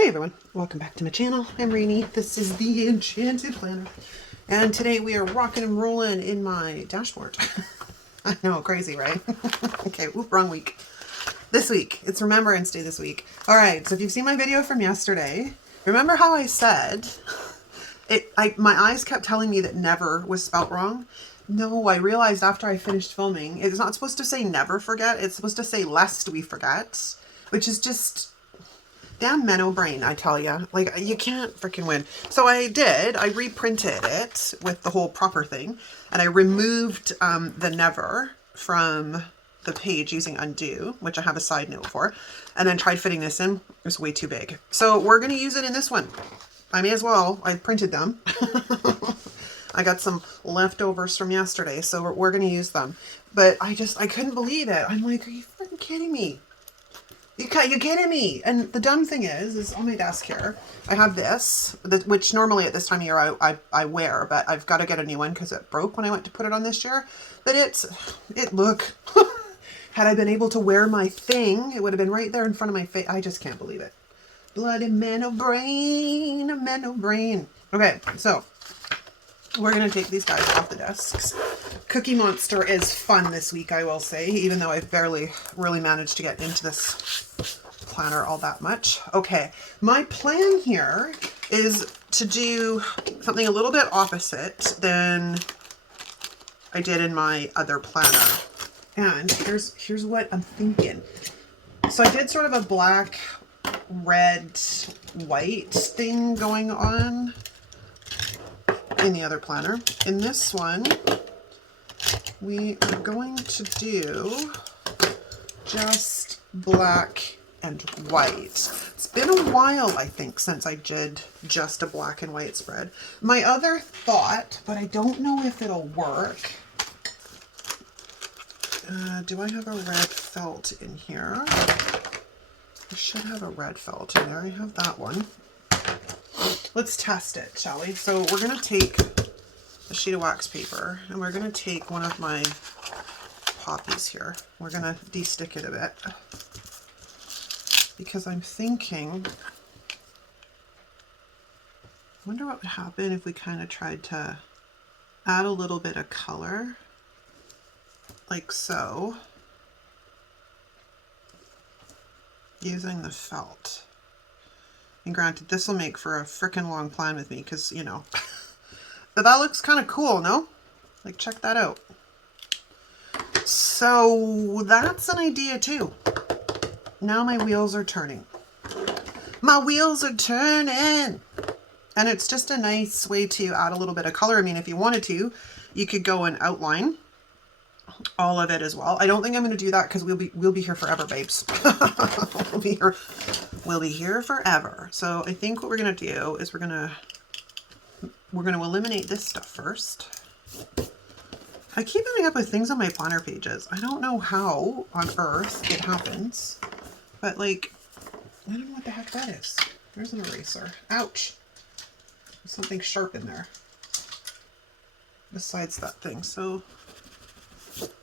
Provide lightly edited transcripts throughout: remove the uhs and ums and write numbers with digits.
Hey everyone, welcome back to my channel. I'm Rainy. This is the Enchanted Planner. And today we are rocking and rolling in my dashboard. I know, crazy, right? Okay, oop, wrong week. This week, it's Remembrance Day this week. Alright, so if you've seen my video from yesterday, remember how I said, my eyes kept telling me that never was spelt wrong? No, I realized after I finished filming, it's not supposed to say never forget, it's supposed to say lest we forget, which is just... damn menno brain, I tell ya. Like, you can't freaking win. So I reprinted it with the whole proper thing, and I removed the never from the page using undo, which I have a side note for, and then tried fitting this in. It was way too big. So we're going to use it in this one. I may as well. I printed them. I got some leftovers from yesterday, so we're going to use them. But I couldn't believe it. I'm like, are you freaking kidding me? You're kidding me. And the dumb thing is on my desk here, I have this, which normally at this time of year I wear, but I've got to get a new one because it broke when I went to put it on this year. But look, had I been able to wear my thing, it would have been right there in front of my face. I just can't believe it. Bloody menno brain. Okay, so we're going to take these guys off the desks. Cookie Monster is fun this week, I will say, even though I've barely really managed to get into this planner all that much. Okay, my plan here is to do something a little bit opposite than I did in my other planner. And here's what I'm thinking. So I did sort of a black, red, white thing going on in the other planner. In this one, we are going to do just black and white. It's been a while, I think, since I did just a black and white spread. My other thought, but I don't know if it'll work. Do I have a red felt in here? I should have a red felt in there. I have that one. Let's test it, shall we? So we're going to take a sheet of wax paper, and we're going to take one of my Poppies here. We're going to de-stick it a bit, because I'm thinking, I wonder what would happen if we kind of tried to add a little bit of color, like so, using the felt. And granted, this will make for a frickin' long plan with me, because, you know, but that looks kind of cool, no? Like, check that out. So that's an idea too. Now my wheels are turning. My wheels are turning! And it's just a nice way to add a little bit of color. I mean, if you wanted to, you could go and outline all of it as well. I don't think I'm going to do that because we'll be here forever, babes. We'll be here forever. So I think what we're going to do is we're going to eliminate this stuff first. I keep ending up with things on my planner pages. I don't know how on earth it happens, but like, I don't know what the heck that is. There's an eraser. Ouch. There's something sharp in there besides that thing. So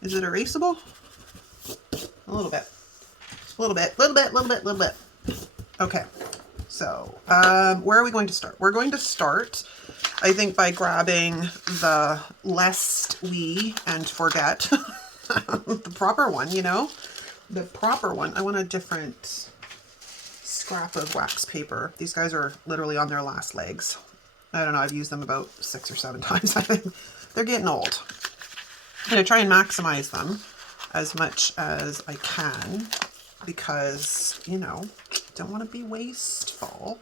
is it erasable? A little bit. A little bit. Okay. So, where are we going to start? We're going to start, I think, by grabbing the lest we and forget. The proper one, you know? The proper one. I want a different scrap of wax paper. These guys are literally on their last legs. I don't know, I've used them about 6 or 7 times, I think. They're getting old. I'm going to try and maximize them as much as I can because, you know, don't want to be wasteful.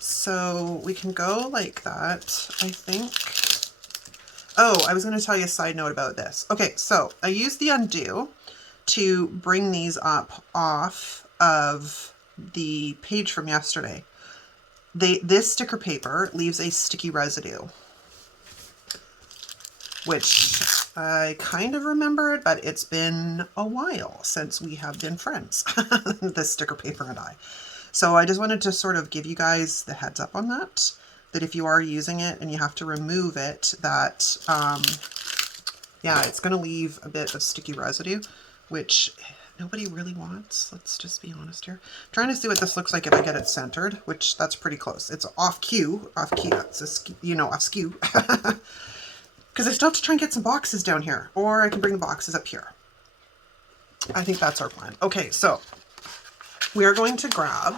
So we can go like that, I think. Oh, I was going to tell you a side note about this. Okay, so I used the undo to bring these up off of the page from yesterday. This sticker paper leaves a sticky residue, which I kind of remembered, but it's been a while since we have been friends, this sticker paper and I. So I just wanted to sort of give you guys the heads up on that if you are using it and you have to remove it, that, yeah, it's going to leave a bit of sticky residue, which nobody really wants. Let's just be honest here. I'm trying to see what this looks like if I get it centered, which that's pretty close. It's off cue, that's a skew, you know, off skew. Because I still have to try and get some boxes down here, or I can bring the boxes up here. I think that's our plan. Okay, so we are going to grab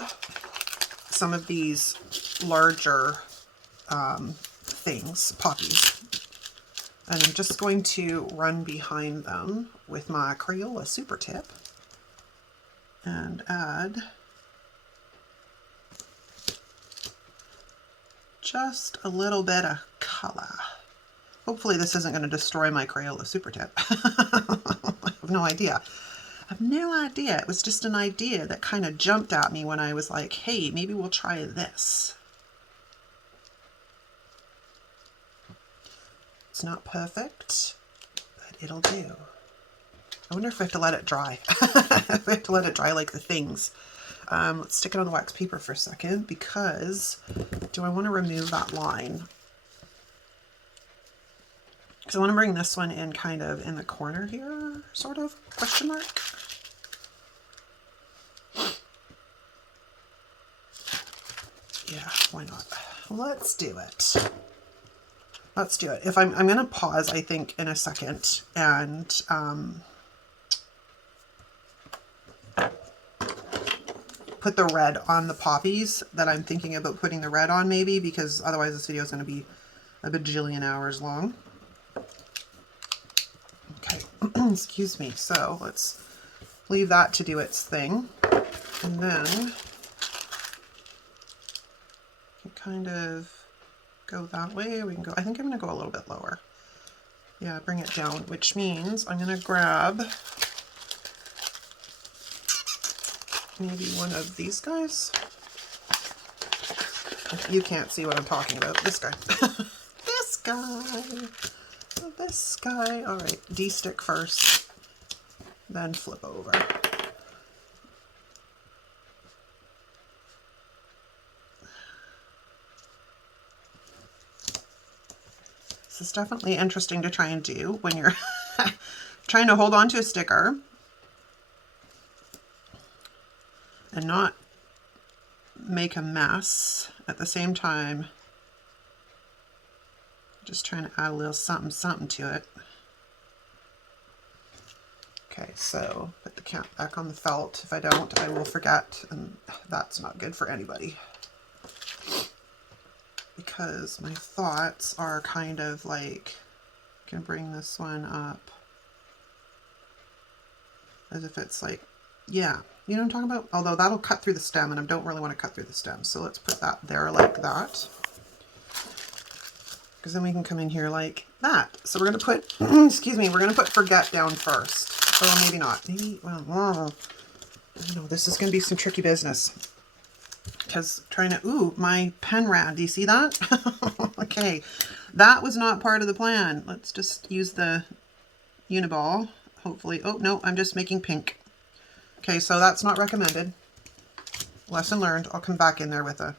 some of these larger things, poppies, and I'm just going to run behind them with my Crayola super tip and add just a little bit of color. Hopefully this isn't going to destroy my Crayola super tip. I have no idea. I have no idea. It was just an idea that kind of jumped at me when I was like, hey, maybe we'll try this. It's not perfect, but it'll do. I wonder if I have to let it dry. If I have to let it dry like the things. Let's stick it on the wax paper for a second, because do I want to remove that line? Because I want to bring this one in kind of in the corner here, sort of, question mark. Yeah, why not? Let's do it. Let's do it. If I'm going to pause, I think, in a second and put the red on the poppies that I'm thinking about putting the red on, maybe, because otherwise this video is going to be a bajillion hours long. Okay, excuse me. So let's leave that to do its thing. And then kind of go that way. We can go, I think I'm going to go a little bit lower. Yeah, bring it down, which means I'm going to grab maybe one of these guys. If you can't see what I'm talking about, this guy. This guy. This guy. All right, D-stick first, then flip over. This is definitely interesting to try and do when you're trying to hold on to a sticker and not make a mess at the same time. Just trying to add a little something something to it. Okay, so put the cap back on the felt. If I don't, I will forget, and that's not good for anybody. Because my thoughts are kind of like, I can bring this one up as if it's like, yeah, you know what I'm talking about? Although that'll cut through the stem, and I don't really want to cut through the stem. So let's put that there like that. Because then we can come in here like that. So we're going to put, excuse me, we're going to put forget down first. Or maybe not. Maybe, well, I don't know, this is going to be some tricky business. Because trying to, ooh, my pen ran. Do you see that? Okay, that was not part of the plan. Let's just use the Uniball, hopefully. Oh, no, I'm just making pink. Okay, so that's not recommended. Lesson learned. I'll come back in there with a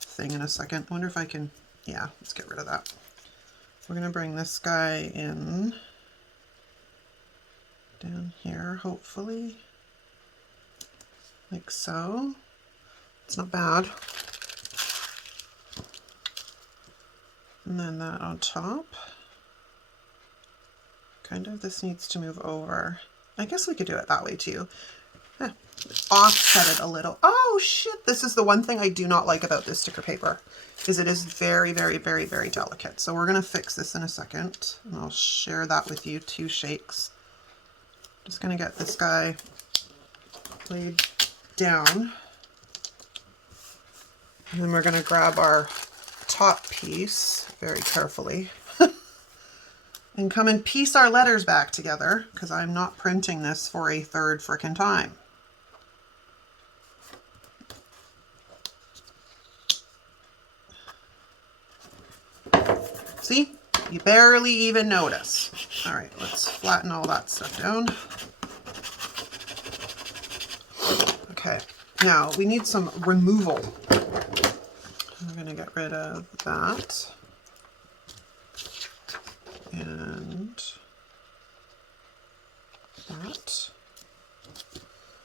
thing in a second. I wonder if I can, yeah, let's get rid of that. We're going to bring this guy in down here, hopefully, like so. It's not bad. And then that on top. Kind of, this needs to move over. I guess we could do it that way too. Offset it a little. Oh shit, this is the one thing I do not like about this sticker paper, is it is very, very, very, very delicate. So we're gonna fix this in a second, and I'll share that with you, 2 shakes. Just gonna get this guy laid down. And then we're gonna grab our top piece very carefully and come and piece our letters back together, because I'm not printing this for a 3rd frickin' time. See? You barely even notice. All right, let's flatten all that stuff down. Okay, now we need some removal. I'm going to get rid of that. And that.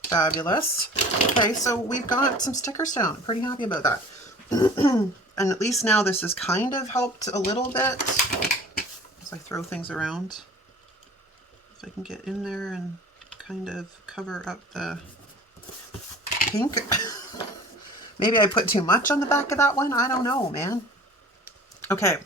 Fabulous. Okay, so we've got some stickers down. I'm pretty happy about that. And at least now this has kind of helped a little bit as I throw things around. If I can get in there and kind of cover up the pink. Maybe I put too much on the back of that one. I don't know, man. Okay.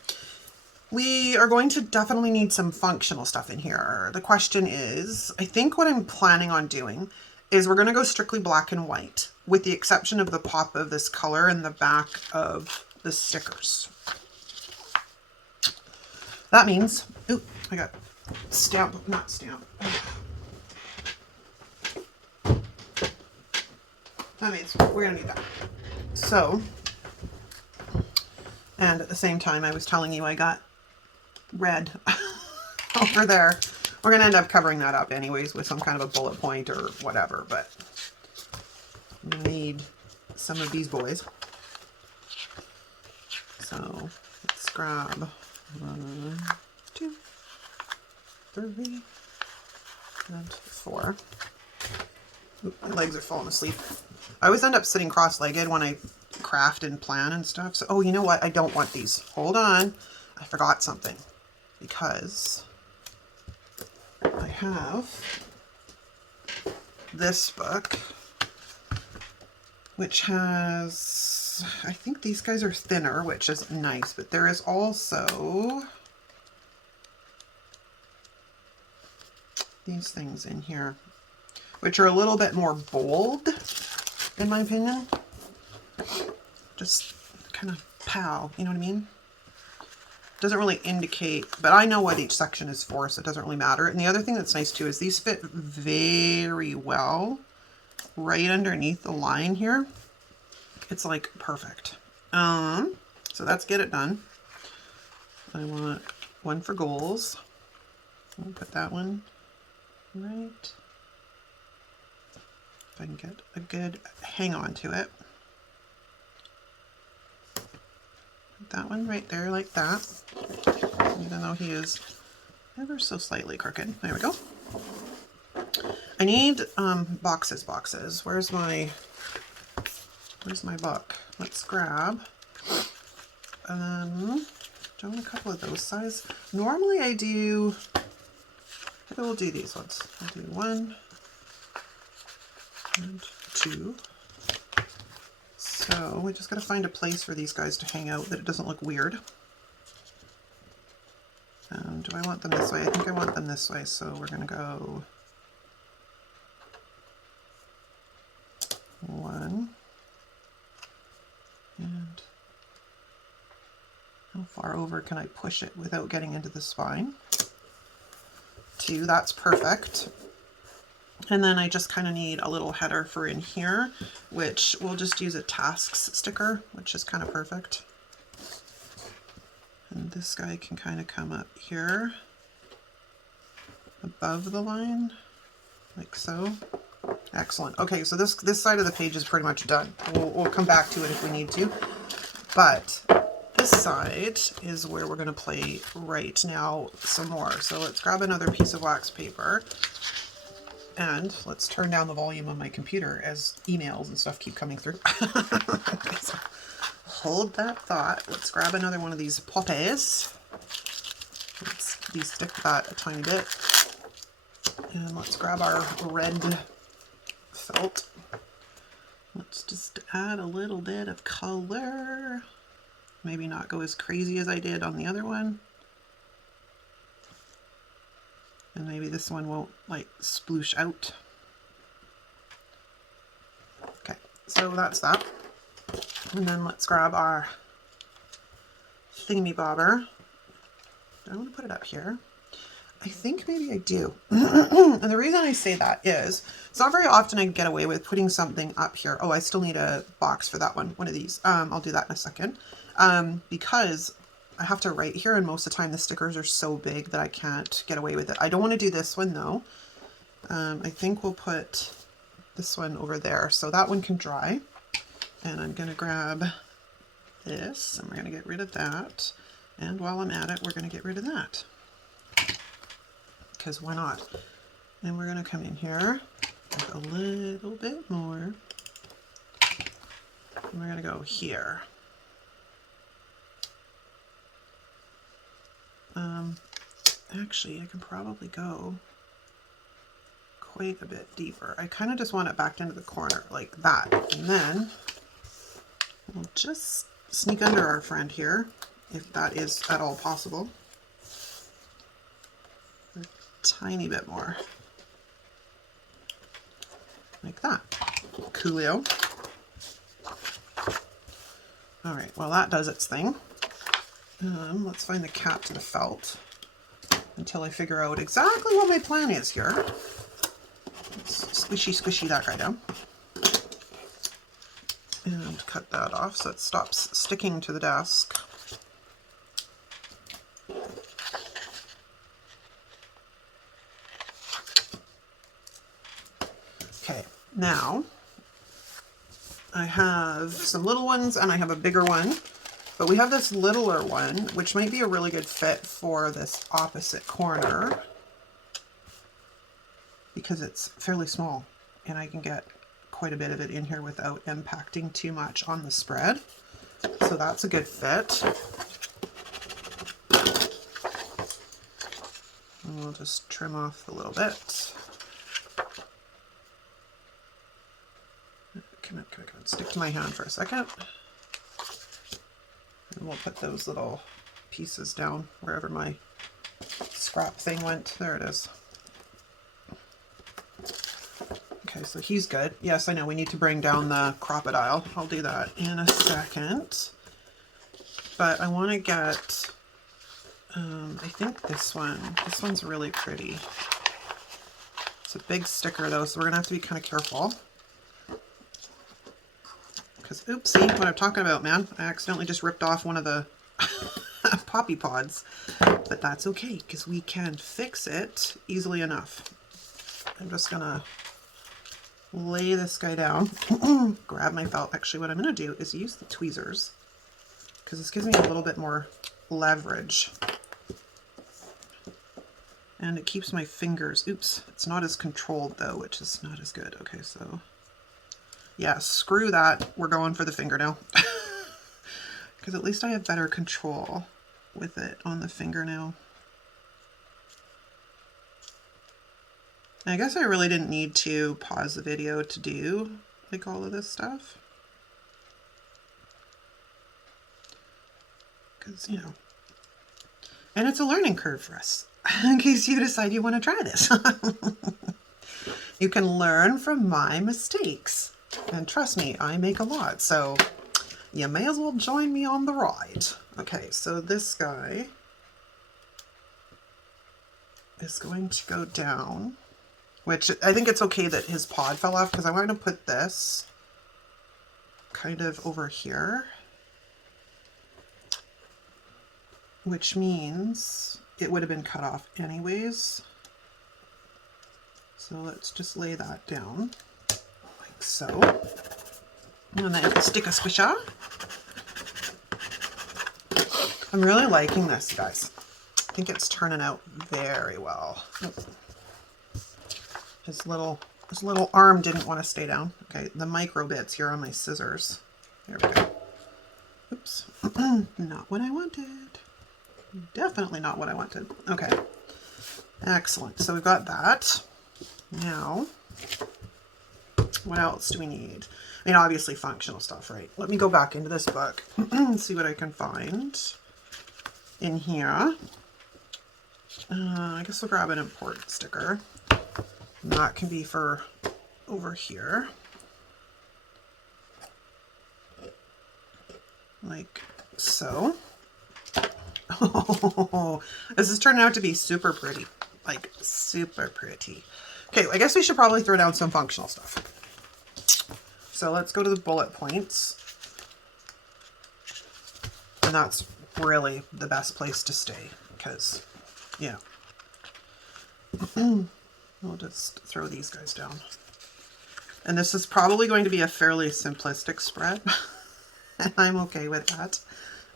We are going to definitely need some functional stuff in here. The question is, I think what I'm planning on doing is we're going to go strictly black and white, with the exception of the pop of this color in the back of the stickers. That means, ooh, I got stamp, not stamp. That means we're going to need that. So, and at the same time, I was telling you I got red over there. We're going to end up covering that up anyways with some kind of a bullet point or whatever, but we need some of these boys. So let's grab 1, 2, 3, and 4. Oop, my legs are falling asleep. I always end up sitting cross-legged when I craft and plan and stuff. So, oh, you know what? I don't want these. Hold on. I forgot something. Because I have this book, which has, I think these guys are thinner, which is nice, but there is also these things in here, which are a little bit more bold, in my opinion. Just kind of pow, you know what I mean? Doesn't really indicate, but I know what each section is for, so it doesn't really matter. And the other thing that's nice too is these fit very well right underneath the line here. It's like perfect. So let's get it done. I want one for goals. I'll put that one right. If I can get a good hang on to it. That one right there like that, even though he is ever so slightly crooked. There we go. I need boxes. Where's my book? Let's grab down a couple of those size. Normally I do, maybe we'll do these ones. I'll do 1 and 2. So we just got to find a place for these guys to hang out that it doesn't look weird. Do I want them this way? I think I want them this way, so we're going to go 1 and how far over can I push it without getting into the spine? 2, that's perfect. And then I just kind of need a little header for in here, which we'll just use a tasks sticker, which is kind of perfect. And this guy can kind of come up here above the line, like so. Excellent. Okay, so this side of the page is pretty much done. We'll come back to it if we need to. But this side is where we're going to play right now some more. So let's grab another piece of wax paper. And let's turn down the volume on my computer as emails and stuff keep coming through. Okay, so hold that thought. Let's grab another one of these Poppies. Let's de-stick that a tiny bit. And let's grab our red felt. Let's just add a little bit of color. Maybe not go as crazy as I did on the other one. And maybe this one won't like sploosh out. Okay, so that's that. And then let's grab our thingamabobber. Do I want to put it up here? I think maybe I do. And the reason I say that is it's not very often I get away with putting something up here. Oh, I still need a box for that one of these. I'll do that in a second. Because I have to write here, and most of the time the stickers are so big that I can't get away with it. I don't want to do this one though. I think we'll put this one over there so that one can dry. And I'm going to grab this and we're going to get rid of that. And while I'm at it, we're going to get rid of that. Because why not? And we're going to come in here a little bit more. And we're gonna go here. Actually, I can probably go quite a bit deeper. I kind of just want it backed into the corner like that. And then we'll just sneak under our friend here, if that is at all possible. A tiny bit more. Like that. Coolio. All right, well that does its thing. Let's find the cap to the felt until I figure out exactly what my plan is here. Let's squishy that guy down. And cut that off so it stops sticking to the desk. Okay, now I have some little ones and I have a bigger one, but we have this littler one, which might be a really good fit for this opposite corner because it's fairly small and I can get quite a bit of it in here without impacting too much on the spread. So that's a good fit. And we'll just trim off a little bit. Come on, stick to my hand for a second. And we'll put those little pieces down wherever my scrap thing went. There it is. Okay, so he's good. Yes, I know we need to bring down the crocodile. I'll do that in a second. But I want to get, I think this one's really pretty. It's a big sticker though, so we're going to have to be kind of careful. Because, oopsie, what I'm talking about, man. I accidentally just ripped off one of the poppy pods. But that's okay, because we can fix it easily enough. I'm just going to lay this guy down, grab my felt. Actually, what I'm going to do is use the tweezers, because this gives me a little bit more leverage. And it keeps my fingers, oops, it's not as controlled though, which is not as good. Okay, so yeah, screw that. We're going for the fingernail. Because at least I have better control with it on the fingernail. I guess I really didn't need to pause the video to do like all of this stuff. Because, you know, and it's a learning curve for us in case you decide you want to try this. You can learn from my mistakes. And trust me, I make a lot, so you may as well join me on the ride. Okay, so this guy is going to go down, which I think it's okay that his pod fell off because I want to put this kind of over here, which means it would have been cut off anyways. So let's just lay that down. So, and then stick a squisher. I'm really liking this, guys. I think it's turning out very well. His little arm didn't want to stay down. Okay, the micro bits here on my scissors. There we go. Oops, not what I wanted. Definitely not what I wanted. Okay, excellent. So we've got that. Now, what else do we need? I mean, obviously functional stuff, right? Let me go back into this book and see what I can find in here. I guess we'll grab an import sticker. And that can be for over here. Like so. Oh, this is turning out to be super pretty. Like super pretty. Okay, I guess we should probably throw down some functional stuff. So let's go to the bullet points. And that's really the best place to stay because, yeah. We'll just throw these guys down. And this is probably going to be a fairly simplistic spread. And I'm okay with that.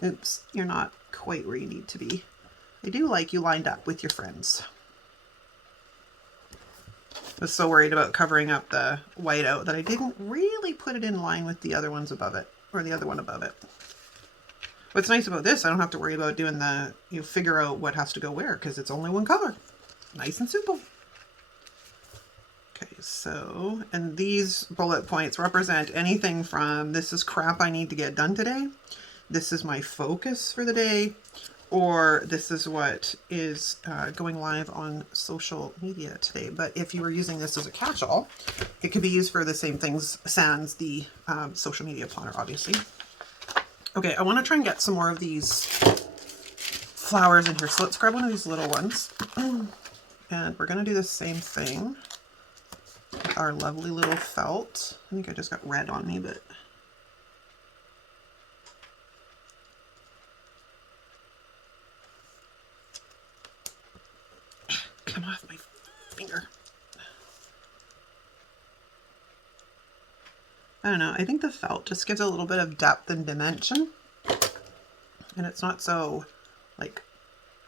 Oops, you're not quite where you need to be. I do like you lined up with your friends. was so worried about covering up the white out that I didn't really put it in line with the other ones above it, or the other one above it. What's nice about this, I don't have to worry about doing the, you figure out what has to go where, because it's only one color. Nice and simple. Okay, so, and these bullet points represent anything from this is crap I need to get done today, this is my focus for the day, or this is what is going live on social media today. But if you were using this as a catch-all, it could be used for the same things sans the social media planner, obviously. Okay, I want to try and get some more of these flowers in here. So let's grab one of these little ones. And we're going to do the same thing with our lovely little felt. I think I just got red on me, but... Come off my finger. I don't know, I think the felt just gives a little bit of depth and dimension. And it's not so, like,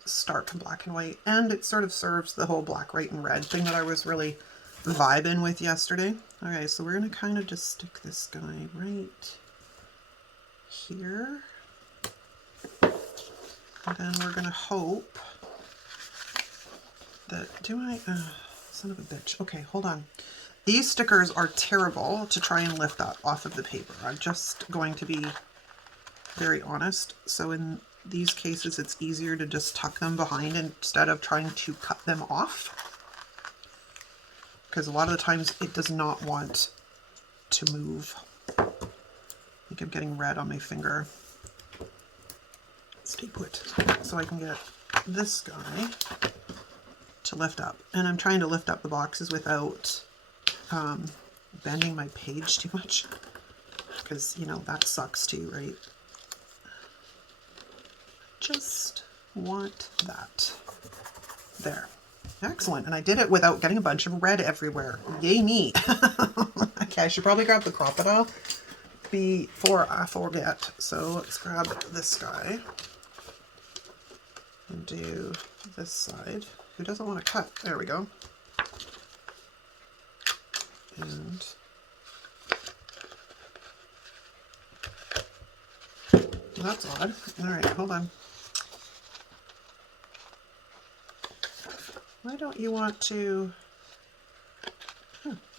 stark and black and white. And it sort of serves the whole black, white, and red thing that I was really vibing with yesterday. Okay, so we're going to kind of just stick this guy right here. And then we're going to hope that, son of a bitch. Okay, hold on. These stickers are terrible to try and lift up off of the paper. I'm just going to be very honest. So in these cases, it's easier to just tuck them behind instead of trying to cut them off. Because a lot of the times it does not want to move. I think I'm getting red on my finger. Stay put. So I can get this guy to lift up. And I'm trying to lift up the boxes without bending my page too much, because, you know, that sucks too, right? Just want that. There. Excellent. And I did it without getting a bunch of red everywhere. Yay me. Okay, I should probably grab the crocodile before I forget. So let's grab this guy and do this side. Who doesn't want to cut? There we go. And that's odd. All right, hold on. Why don't you want to...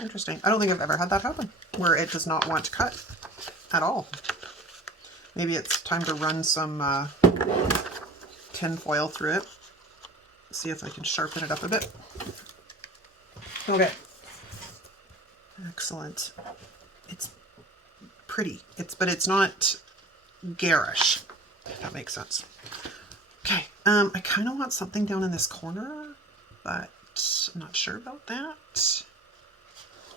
interesting. I don't think I've ever had that happen, where it does not want to cut at all. Maybe it's time to run some tin foil through it. See if I can sharpen it up a bit. Okay. Excellent. It's pretty. But it's not garish, if that makes sense. Okay. I kind of want something down in this corner, but I'm not sure about that.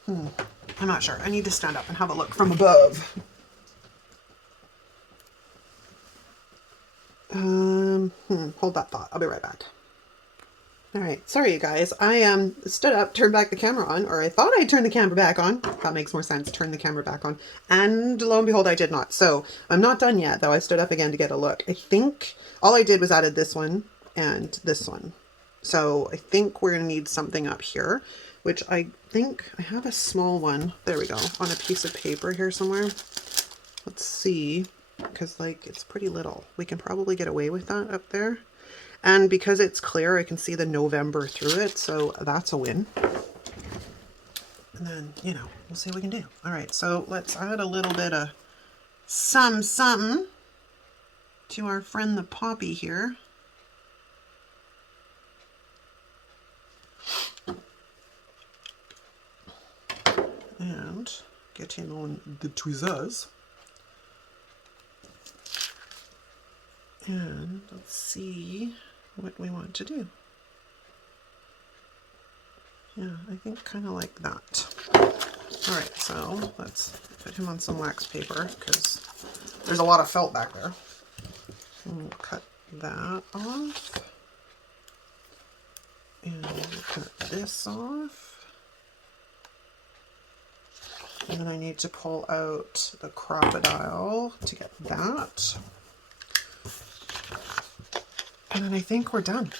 I'm not sure. I need to stand up and have a look from above. Hold that thought. I'll be right back. All right, sorry you guys. I stood up, turned back the camera on, or I thought I'd turn the camera back on. That makes more sense, turn the camera back on. And lo and behold, I did not. So I'm not done yet, though. I stood up again to get a look. I think all I did was added this one and this one. So I think we're gonna need something up here, which I think I have a small one. There we go, on a piece of paper here somewhere. Let's see, because like it's pretty little. We can probably get away with that up there. And because it's clear, I can see the November through it, so that's a win. And then, you know, we'll see what we can do. All right, so let's add a little bit of something to our friend the Poppy here. And get him on the tweezers. And let's see what we want to do. Yeah, I think kind of like that. All right, so let's put him on some wax paper because there's a lot of felt back there. And we'll cut that off. And we'll cut this off. And then I need to pull out the crocodile to get that. And then I think we're done.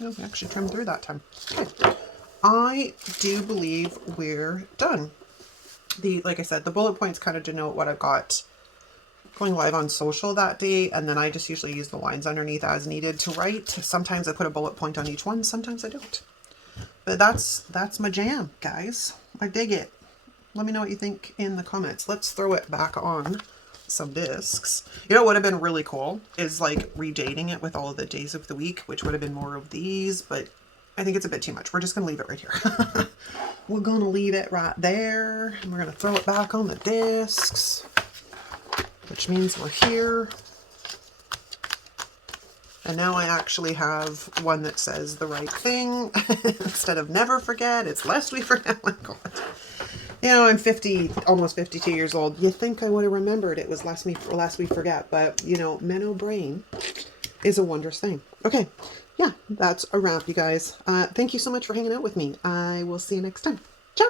No, we actually trimmed through that time. Okay. I do believe we're done. Like I said, the bullet points kind of denote what I've got going live on social that day, and then I just usually use the lines underneath as needed to write. Sometimes I put a bullet point on each one, sometimes I don't. But that's my jam, guys. I dig it. Let me know what you think in the comments. Let's throw it back on some discs. You know what would have been really cool is like redating it with all of the days of the week, which would have been more of these, but I think it's a bit too much. We're just gonna leave it right here. We're gonna leave it right there, and we're gonna throw it back on the discs, which means we're here. And now I actually have one that says the right thing. Instead of never forget, it's lest we forget. Oh my God. You know, I'm 50, almost 52 years old. You think I would have remembered it was lest we forget, but you know, menno brain is a wondrous thing. Okay, yeah, that's a wrap, you guys. Thank you so much for hanging out with me. I will see you next time. Ciao.